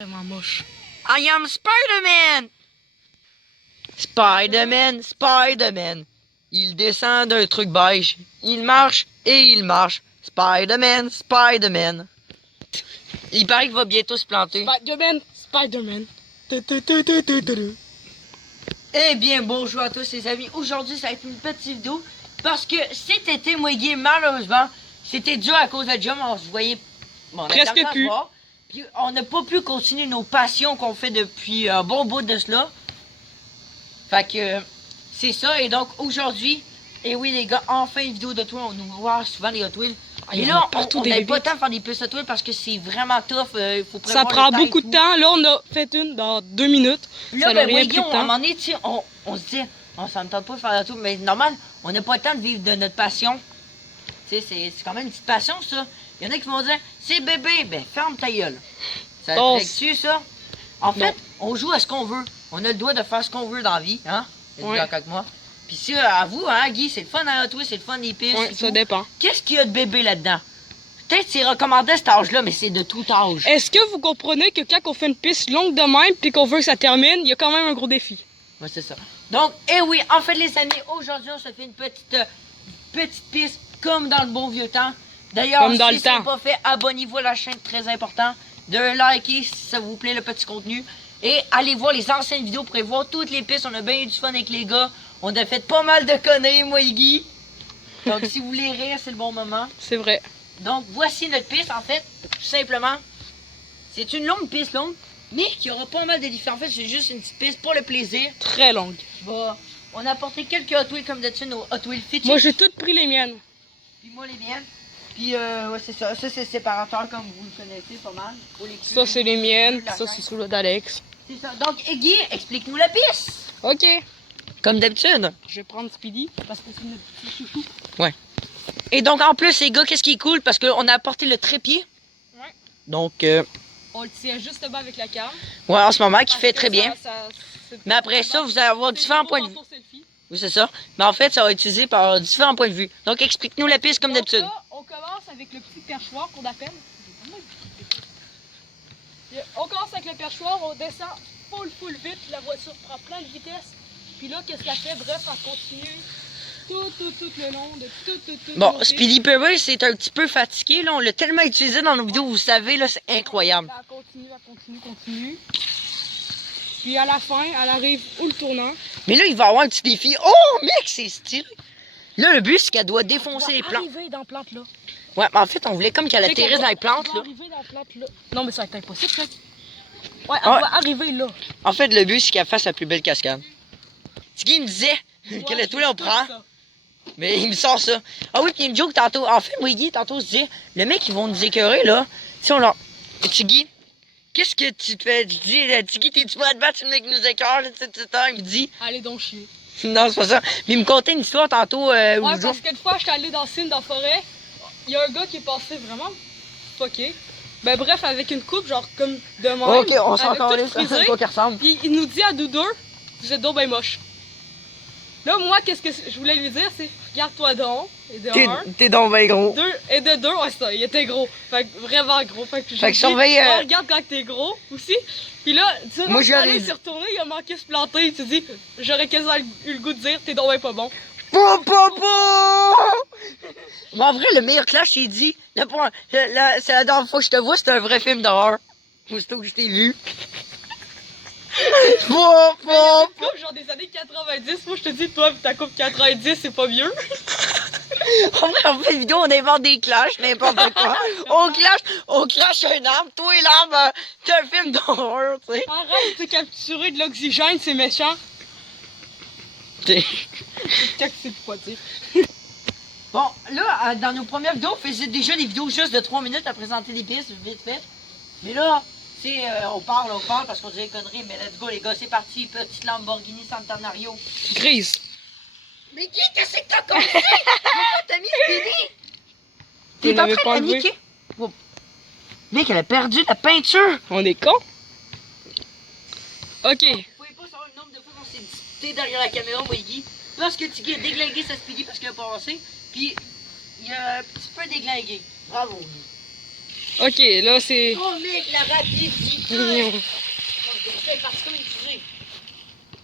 Vraiment moche. I am Spider-Man! Spider-Man, Spider-Man. Il descend d'un truc beige. Il marche et il marche. Spider-Man, Spider-Man. Il paraît qu'il va bientôt se planter. Spider-Man, Spider-Man. Eh bien, bonjour à tous les amis. Aujourd'hui, ça va être une petite vidéo. Parce que cet été, moi et Guy, malheureusement, c'était dur à cause de la job. On se voyait... Bon, on a Presque tendance à se plus. voir. Puis on n'a pas pu continuer nos passions qu'on fait depuis un bon bout de cela. Fait que c'est ça. Et donc aujourd'hui, et oui les gars, enfin une vidéo de Hot Wheels. On nous voit souvent les Hot Wheels. Et là, on n'avait pas le temps de faire des pistes Hot Wheels parce que c'est vraiment tough. Faut Ça prend beaucoup de temps. Là, on a fait une dans 2 minutes. Là, ça n'a rien pris de à un temps. moment donné, tu sais, on se dit, ça me tente pas de faire la tour, mais normal, on n'a pas le temps de vivre de notre passion. Tu sais, c'est quand même une petite passion, ça. Il y en a qui vont dire, c'est bébé, ben ferme ta gueule. Ça te règle-tu, ça? En fait, on joue à ce qu'on veut. On a le droit de faire ce qu'on veut dans la vie, hein? Ouais. Avec moi. Puis si à vous, hein, Guy, c'est le fun à toi, c'est le fun des pistes. Ouais, ça dépend. Qu'est-ce qu'il y a de bébé là-dedans? Peut-être c'est recommandé à cet âge-là, mais c'est de tout âge. Est-ce que vous comprenez que quand on fait une piste longue de même puis qu'on veut que ça termine, il y a quand même un gros défi? Ouais, c'est ça. Donc, eh oui, en fait, les amis, aujourd'hui, on se fait une petite piste comme dans le bon vieux temps. D'ailleurs, si ce n'est pas fait, abonnez-vous à la chaîne, très important. De liker, si ça vous plaît, le petit contenu. Et allez voir les anciennes vidéos pour voir toutes les pistes. On a bien eu du fun avec les gars. On a fait pas mal de conneries, moi et Guy. Donc, si vous voulez rire, c'est le bon moment. C'est vrai. Donc, voici notre piste, en fait. Tout simplement, c'est une longue piste, mais qui aura pas mal de différents. En fait, c'est juste une petite piste pour le plaisir. Très longue. Bon, on a apporté quelques Hot Wheels comme d'habitude, nos Hot Wheels Fitch. Moi, j'ai toutes pris les miennes. Puis moi, les miennes. Puis, ouais, c'est ça. Ça, c'est le séparateur, comme vous le connaissez pas mal. Ça, c'est les miennes. Ça, c'est sous le d'Alex. C'est ça. Donc, Guy, explique-nous la piste. OK. Comme d'habitude. Je vais prendre Speedy parce que c'est notre petit chouchou. Ouais. Et donc, en plus, les gars, qu'est-ce qui est cool? Parce qu'on a apporté le trépied. Ouais. Donc, on le tient juste bas avec la carte. Ouais, en ce moment, qui fait très bien. Ça, mais après ça, vous allez avoir différents points de vue. Oui, c'est ça. Mais en fait, ça va être utilisé par différents points de vue. Donc, explique-nous la piste comme d'habitude. On commence avec le petit perchoir qu'on appelle. On commence avec le perchoir, on descend full vite, la voiture prend plein de vitesse. Puis là, qu'est-ce qu'elle fait? Bref, elle continue tout le long de tout. Bon, Speedy Perry, c'est un petit peu fatigué, là. On l'a tellement utilisé dans nos vidéos, vous savez, là, c'est incroyable. Elle continue. Puis à la fin, elle arrive où le tournant. Mais là, il va y avoir un petit défi. Oh, mec, c'est stylé! Là, le but, c'est qu'elle doit défoncer les plantes. Arriver dans la plante, là. Ouais, mais en fait, on voulait comme qu'elle atterrisse dans les plantes, là. Arriver dans la plante, là. Non, mais ça va être impossible, ça. Ouais, elle doit arriver là. En fait, le but, c'est qu'elle fasse la plus belle cascade. Ce qui me disait que le tout, là, on prend. Mais il me sort ça. Ah oui, puis une joke tantôt. En fait, moi, Guy, tantôt, je disais, le mec, ils vont nous écœurer, là. Si on leur. Tu Guy, qu'est-ce que tu te fais? Je dis, Tiggy, t'es-tu prêt à te battre, le mec qui nous écœure, là, il me dit. Allez donc chier. Non, c'est pas ça. Mais il me contait une histoire tantôt. Ouais, parce qu'une fois, j'étais allé dans le cime, dans la forêt. Il y a un gars qui est passé vraiment fucké. Ben bref, avec une coupe, genre comme de même. Ok, on s'en calait, c'est quoi qui ressemble. Puis il nous dit à nous deux, vous êtes donc ben moche. Là, moi, qu'est-ce que je voulais lui dire, c'est regarde-toi donc. Et de un. T'es donc ben gros. Et de deux, ouais, ça, il était gros. Fait que vraiment gros. Fait que je surveille. Regarde quand t'es gros aussi. Puis là, moi, je suis s'est retourné, il a manqué de se planter. Il s'est dit, j'aurais quasiment eu le goût de dire, t'es donc ben pas bon. Mais en vrai, le meilleur clash, j'ai dit, c'est la dernière fois que je te vois, c'est un vrai film d'horreur. Aussitôt que je t'ai vu. Genre des années 90, moi je te dis, toi, ta coupe 90, c'est pas mieux. En vrai, on fait une vidéo, on invente des clashs, n'importe quoi. on clash un arbre, toi et l'arbre, c'est un film d'horreur, tu sais. Arrête de capturer de l'oxygène, c'est méchant. C'est pas dire. Bon, là, dans nos premières vidéos, on faisait déjà des vidéos juste de 3 minutes à présenter des pistes, vite fait. Mais là, tu sais, on parle parce qu'on dirait des conneries, mais let's go les gars, c'est parti, petite Lamborghini Centenario. Grise. Mais Guy, qu'est-ce que t'as commencé? Pourquoi t'as mis Speedy? T'es en train de la niquer? Oh. Mec, elle a perdu la peinture. On est con? Ok. Vous pouvez pas savoir le nombre de fois qu'on s'est disputé derrière la caméra, moi et Guy. Parce que Tiggy a déglingué sa Speedy parce qu'il a pas avancé. Puis, il a un petit peu déglingué. Bravo, Guy. Ok, là c'est... Oh mec, la rapidité! C'est parti comme une fusée.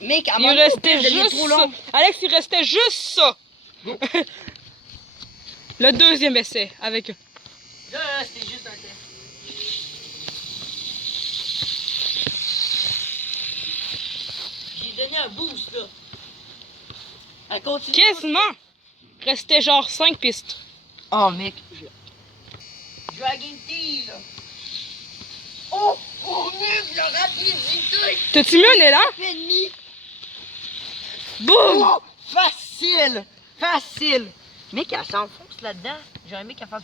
Mec, à Il mon restait avis, juste trop ça. long. Alex, il restait juste ça. Le deuxième essai avec eux. Là, c'était juste un test. J'ai donné un boost, là. Elle continue. Quasiment. Restait genre 5 pistes. Oh, mec. Dragon Tea, là. Oh, mec, la rapidité. T'as-tu mis un élan? Ennemi. Boum! Oh, facile. Facile. Mec, elle s'enfonce là-dedans. J'aurais aimé qu'elle fasse...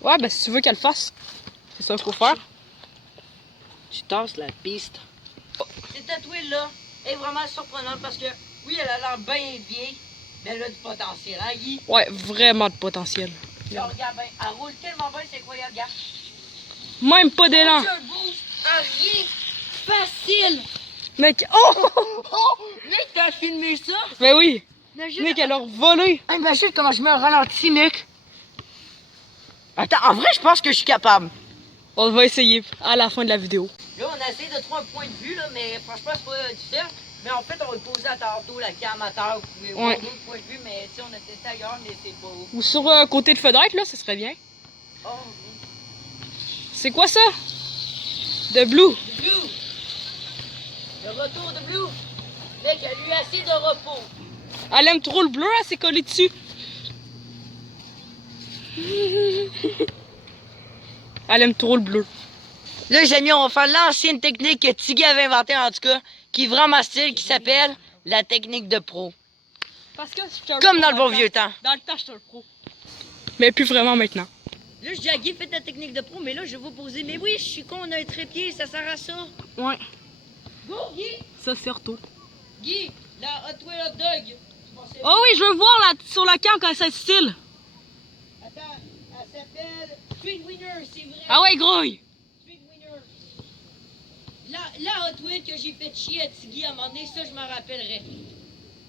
Ouais, ben si tu veux qu'elle le fasse, c'est ça qu'il faut faire. Tu tasses la piste. Cette tatouée-là est vraiment surprenante parce que, oui, elle a l'air bien vieille, mais elle a du potentiel, hein, Guy? Ouais, vraiment de potentiel. Là, regarde bien, elle roule tellement bien, c'est incroyable, regarde. Même pas d'élan. Un boost, un rien, facile. Mec, oh! Mec, t'as filmé ça? Ben oui. Imagine, Mec, elle a volé. imagine comment je mets un ralenti, mec. Attends, en vrai, je pense que je suis capable. On va essayer à la fin de la vidéo. Là, on a essayé de trouver un point de vue, là, mais franchement, c'est pas difficile. Mais en fait, on va le poser à tantôt, la cam à terre. Vous pouvez voir d'autres points de vue, mais tu sais, on a testé ailleurs, mais c'est pas haut. Ou sur côté de fenêtre, là, ça serait bien. Oh, C'est quoi ça? De Blue. The Blue! Le retour de Blue! Mec, elle a eu assez de repos. Elle aime trop le bleu, elle s'est collée dessus. Elle aime trop le bleu. Là, les amis, on va faire l'ancienne technique que Tiggy avait inventée, en tout cas, qui est vraiment style, qui s'appelle la technique de pro. Parce que j'étais un Comme pro dans le bon vieux temps. Dans le temps, j'étais un pro. Mais plus vraiment maintenant. Là, je dis à Guy, faites la technique de pro, mais là, je vais vous poser. Mais oui, je suis con, on a un trépied, ça sert à ça. Ouais. Go, Guy! Ça, c'est retour. Guy, la Hot Wheel Hot Dog. Oh oui, je veux voir là, sur la cam quand c'est style. Attends, elle s'appelle Street Winner, c'est vrai. Ah ouais, grouille. Street Winner. La Hot Wheel que j'ai fait chier à Tiggy à un moment donné, ça, je m'en rappellerai.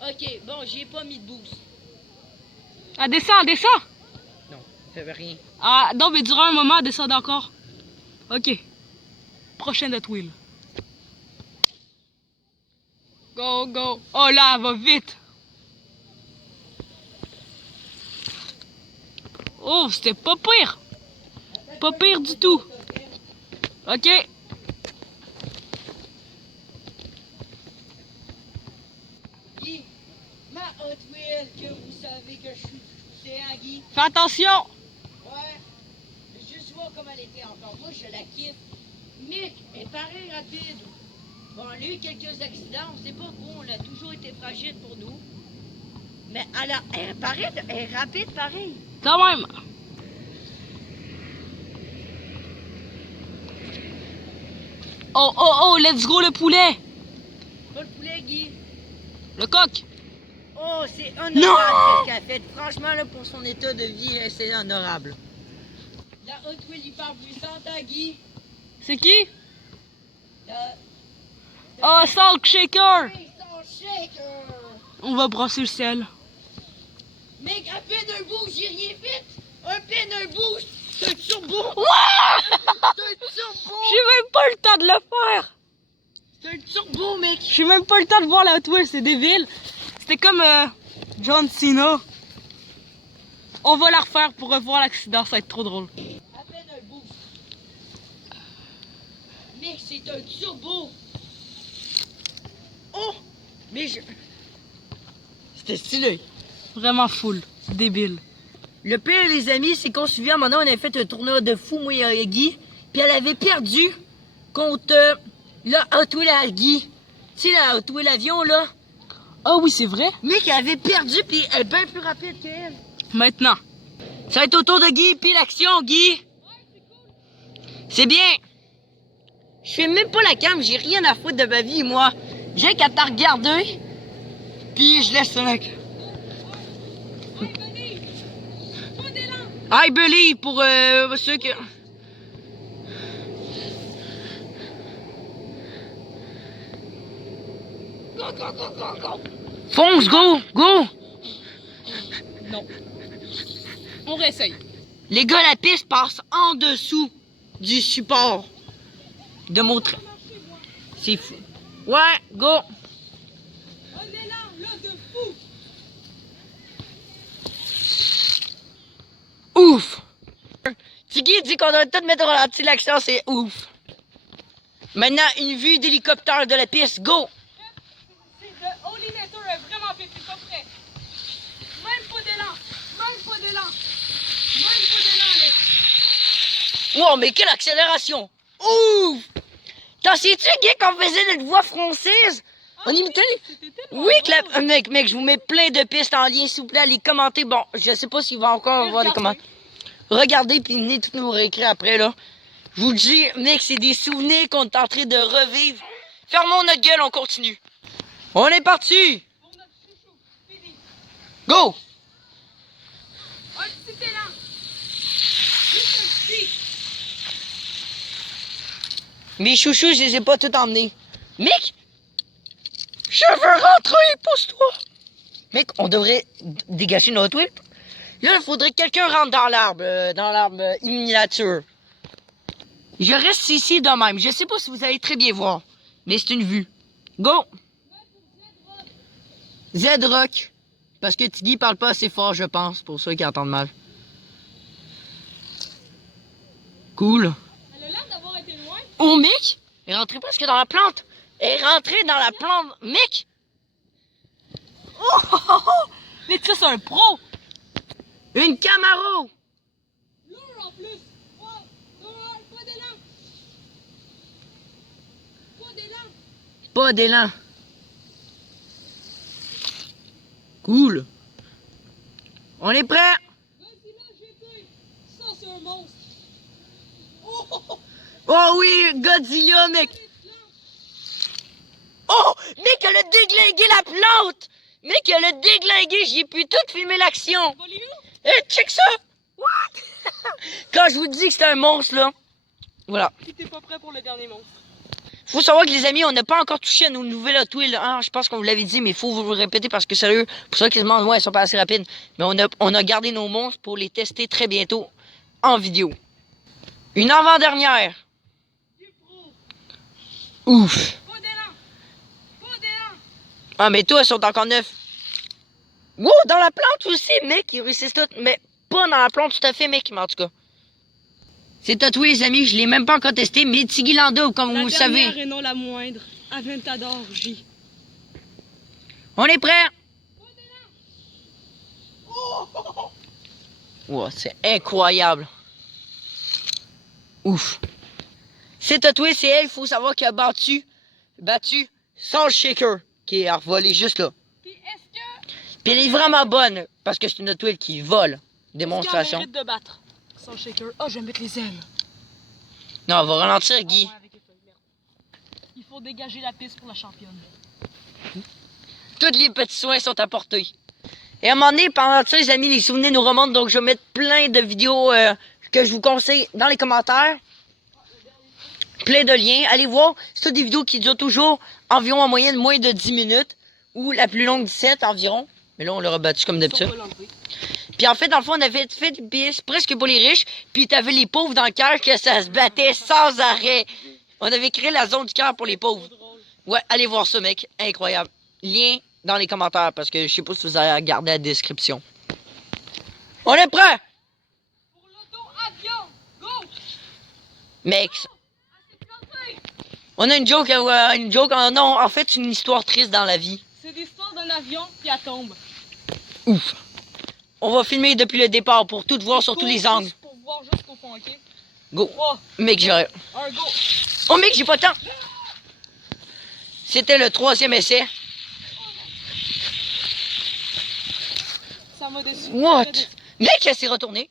Ok, bon, j'ai pas mis de boost. Elle descend, elle descend. Non, ça fait rien. Ah, non, mais durant un moment, elle descend encore. Ok. Prochaine Hot Wheel. Go, go. Oh là, elle va vite. Oh, c'était pas pire. Pas pire du tout. Ok. Guy, ma Hot Wheel que vous savez que je suis poussé, hein, Guy? Fais attention. Ouais. Juste voir comment elle était encore. Moi, je la kiffe. Mick est pareil rapide. Bon, elle a eu quelques accidents, on sait pas quoi, elle a toujours été fragile pour nous. Mais elle est pareil, elle est rapide pareil. Quand même. Oh, oh, oh, let's go le poulet. Pas le poulet, Guy. Le coq. Oh, c'est honorable Non! ce qu'elle a fait. Franchement, là, pour son état de vie, c'est honorable. La Hot Wheel hyper puissante, hein, Guy? C'est qui? La... Oh, Salt Shaker. Salt Shaker! On va brasser le sel. Mec, à peine un boost, j'ai rien fait! À peine un boost! C'est un turbo! Ouais! C'est un turbo! J'ai même pas le temps de le faire. C'est un turbo, mec! J'ai même pas le temps de voir la Hot Wheels, c'est débile. C'était comme John Cena. On va la refaire pour revoir l'accident, ça va être trop drôle. À peine un boost. Mec, c'est un turbo! Oh! Mais je... C'était stylé. Vraiment full, c'est débile. Le pire, les amis, c'est qu'on se souvient, maintenant, on avait fait un tournoi de fou, moi et Guy, puis elle avait perdu contre la Hot Wheel à Guy. Tu sais, la Hot Wheel avion, là. Ah oui, c'est vrai. Mec, elle avait perdu, puis elle est bien plus rapide qu'elle. Maintenant. Ça va être au tour de Guy, puis l'action, Guy. C'est bien. Je fais même pas la cam, j'ai rien à foutre de ma vie, moi. J'ai qu'à t'en regarder, puis je laisse ça, mec. I believe pour ceux que... Fonce, go, go! Non. On réessaye. Les gars, la piste passe en dessous du support de mon train. C'est fou. Ouais, go! Un élan, là, de fou! Ouf! Tiggy dit qu'on doit tout mettre au ralenti, l'action, c'est ouf. Maintenant, une vue d'hélicoptère de la piste, go! Le Holy-Meter est vraiment fait, c'est pas prêt. Même pas d'élan, même pas d'élan. Même pas d'élan, Alex. Wow, mais quelle accélération! Ouf! T'en sais-tu, Guy, qu'on faisait notre voix française? On imitait les... Oui, mec, je vous mets plein de pistes en lien, s'il vous plaît, allez commenter. Bon, je sais pas s'il va encore avoir des commentaires. Regardez, puis venez tout nous réécrire après, là. Je vous dis, mec, c'est des souvenirs qu'on est en train de revivre. Fermons notre gueule, on continue. On est parti! Pour notre chouchou, fini. Go! Un petit élan. Juste un petit. Mes chouchous, je les ai pas tout emmenés. Mec! Je veux rentrer, pousse-toi! Mec, on devrait dégager notre whip. Là, il faudrait que quelqu'un rentre dans l'arbre miniature. Je reste ici de même. Je sais pas si vous allez très bien voir, mais c'est une vue. Go! Z-Rock. Parce que Tiggy parle pas assez fort, je pense, pour ceux qui entendent mal. Cool. Elle a l'air d'avoir été loin. Oh, mec! Elle est rentrée presque dans la plante. Elle est rentrée dans la plante. Mec! Oh, oh, oh, oh. Mais ça, c'est un pro. Une Camaro! Lourd en plus. Oh, oh, pas d'élan. Pas d'élan. Pas d'élan. Cool. On est prêt? Godzilla GT. Ça, c'est un monstre. Oh, oh, oh. Oh oui, Godzilla, mec! Oh! Mec, elle a déglingué la plante! Mec, elle a déglingué, j'ai pu tout filmer l'action! Eh, check ça! What? Quand je vous dis que c'est un monstre, là. Voilà. Si t'es pas prêt pour le dernier monstre. Faut savoir que les amis, on n'a pas encore touché à nos nouvelles Hot Wheels. Hein? Je pense qu'on vous l'avait dit, mais il faut vous le répéter parce que sérieux, pour ceux qui se demandent, ouais, elles sont pas assez rapides. Mais on a gardé nos monstres pour les tester très bientôt en vidéo. Une avant-dernière. Ouf. Pas d'élan. Pas d'élan. Ah, mais toi, elles sont encore neufs. Wow, dans la plante aussi, mec, ils réussissent tout. Mais pas dans la plante tout à fait, mec, mais en tout cas. C'est tatoué, les amis, je l'ai même pas encore testé, mais Tiggy Lando, comme vous le savez. La dernière et non la moindre, Aventador J. On est prêt? Wow, c'est incroyable. Ouf. C'est tatoué, c'est elle, il faut savoir qu'elle a battu sans le shaker, qui est revolé juste là. Puis est-ce que... Puis elle est vraiment bonne, parce que c'est une Hot Wheels qui vole. Démonstration. Est-ce qu'elle mérite de battre sans shaker? Oh, je vais mettre les ailes. Non, on va ralentir, Guy. Oh, ouais, avec les feuilles, merde. Il faut dégager la piste pour la championne. Tous les petits soins sont apportés. Et à un moment donné, pendant ça, les amis, les souvenirs nous remontent, donc je vais mettre plein de vidéos que je vous conseille dans les commentaires. Plein de liens. Allez voir, c'est toutes des vidéos qui durent toujours environ en moyenne moins de 10 minutes. Ou la plus longue 17 environ. Mais là, on l'a battu comme d'habitude. Puis en fait, dans le fond, on avait fait des pistes presque pour les riches. Puis t'avais les pauvres dans le cœur que ça se battait sans arrêt. On avait créé la zone du cœur pour les pauvres. Ouais, allez voir ça, mec. Incroyable. Lien dans les commentaires parce que je sais pas si vous allez regarder la description. On est prêt? Pour l'auto-avion, go! Mec, Elle s'est plantée. on a une joke, non, en fait, c'est une histoire triste dans la vie. C'est l'histoire d'un avion qui elle tombe. Ouf. On va filmer depuis le départ pour tout voir sur tous les angles. Pour voir jusqu'au fond, ok? Go. 3, Mec, j'aurais... un go! Oh mec, j'ai pas le temps. C'était le 3e essai. Ça m'a déçu. What? Mec, elle s'est retournée.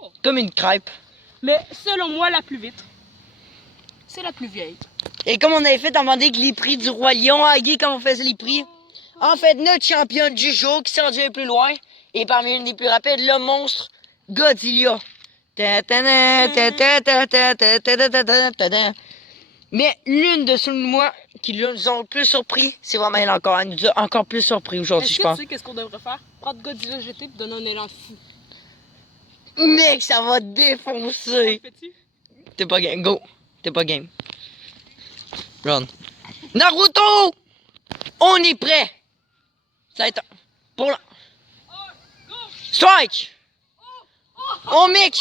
Oh. Comme une crêpe. Mais selon moi, la plus vite, c'est la plus vieille. Et comme on avait fait demander que les prix du Roi Lion, à Guy, comme on faisait les prix. En fait, notre championne du jour qui s'est rendu le plus loin. Et parmi une des plus rapides, le monstre Godzilla. Mais l'une de ceux de moi qui nous ont le plus surpris, c'est vraiment elle encore. Elle nous a encore plus surpris aujourd'hui, Est-ce je que pense. tu sais qu'est-ce qu'on devrait faire? Prendre Godzilla GT et donner un élan fou. Mec, ça va On défoncer. le fait-tu? T'es pas game. Go. T'es pas game. Run. Naruto! On est prêt. Ça va être... Pour la... Strike! Oh, mec!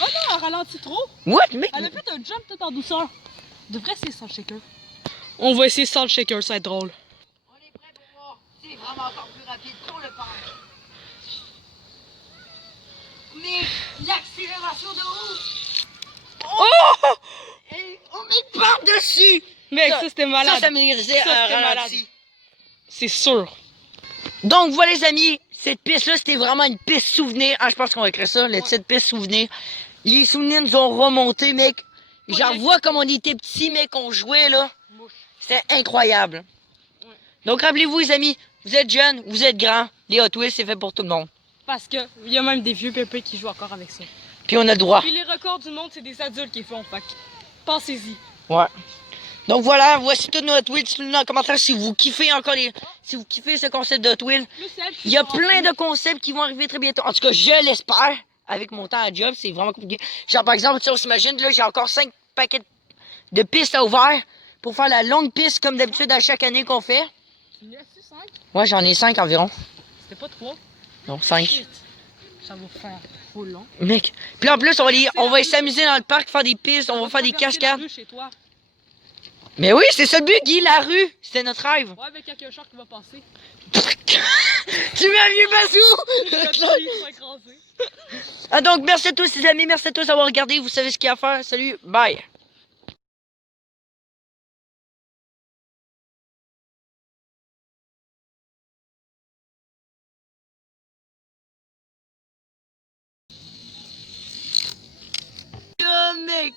Oh non, elle ralentit trop. What, mec? Elle a fait un jump tout en douceur. De vrai, c'est Salt Shaker. On va essayer Salt Shaker, ça va être drôle. On est prêt pour voir. C'est vraiment encore plus rapide qu'on le pense. Mais l'accélération de roue! Oh! Et on met par-dessus! Mec, ça c'était malade. Ça méritait Ça, un c'était malade. ralenti. C'est sûr. Donc voilà les amis, cette piste-là, c'était vraiment une piste souvenir. Ah, je pense qu'on va écrire ça, la petite piste souvenir. Les souvenirs nous ont remonté, mec. J'en vois comme on était petits, mec, on jouait, là. C'était incroyable. Ouais. Donc rappelez-vous les amis, vous êtes jeunes, vous êtes grands, les Hot Wheels, c'est fait pour tout le monde. Parce que il y a même des vieux pépés qui jouent encore avec ça. Puis on a le droit. Puis les records du monde, c'est des adultes qui font. Fait que pensez-y. Ouais. Donc voilà, voici tous nos Hot Wheels. Dites-nous dans les commentaires si vous kiffez encore si vous kiffez ce concept de Hot Wheels. Il y a plein de concepts qui vont arriver très bientôt. En tout cas, je l'espère. Avec mon temps à job, c'est vraiment compliqué. Genre par exemple, on s'imagine, là, j'ai encore 5 paquets de pistes à ouvert pour faire la longue piste comme d'habitude à chaque année qu'on fait. Tu en as-tu 5? Ouais, j'en ai 5 environ. C'était pas 3? Non, 5. Shit. Ça va faire full long. Mec. Puis en plus, on va s'amuser dans le parc, faire des pistes, on va faire des cascades. Chez toi. Mais oui, c'est ça le but, Guy, la rue. C'était notre rêve. Ouais, avec quelqu'un char qui va passer. Tu mets un vieux bazou! Ah donc, merci à tous les amis, merci à tous d'avoir regardé. Vous savez ce qu'il y a à faire. Salut, bye! Mec!